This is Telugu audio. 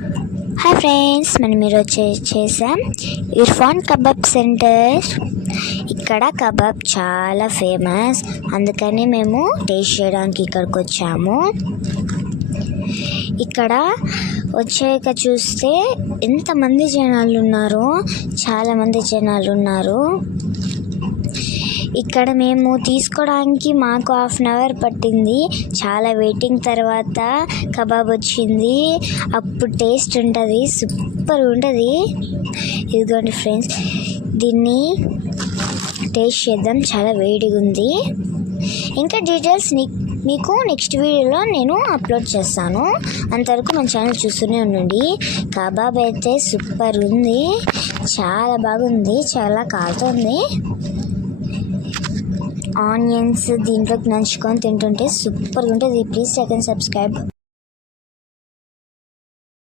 హాయ్ ఫ్రెండ్స్, మనం ఈరోజు చేసాం ఇర్ఫాన్ కబాబ్ సెంటర్. ఇక్కడ కబాబ్ చాలా ఫేమస్, అందుకని మేము టేస్ట్ చేయడానికి ఇక్కడికి వచ్చాము. ఇక్కడ వచ్చాక చూస్తే ఎంతమంది జనాలు ఉన్నారో, చాలామంది జనాలు ఉన్నారు. ఇక్కడ మేము తీసుకోవడానికి మాకు 1/2 అవర్ పట్టింది. చాలా వెయిటింగ్ తర్వాత కబాబ్ వచ్చింది. అప్పుడు టేస్ట్ ఉంటుంది, సూపర్ ఉంటుంది. ఇదిగోండి ఫ్రెండ్స్, దీన్ని టేస్ట్ చేద్దాం. చాలా వేడిగా ఉంది. ఇంకా డీటెయిల్స్ మీకు నెక్స్ట్ వీడియోలో నేను అప్లోడ్ చేస్తాను. అంతవరకు మన ఛానల్ చూస్తూనే ఉండండి. కబాబ్ అయితే సూపర్ ఉంది, చాలా బాగుంది, చాలా కాలుతుంది. ఆనియన్స్ దీంట్లోకి నంచుకొని తింటుంటే సూపర్గా ఉంటుంది. Please second subscribe.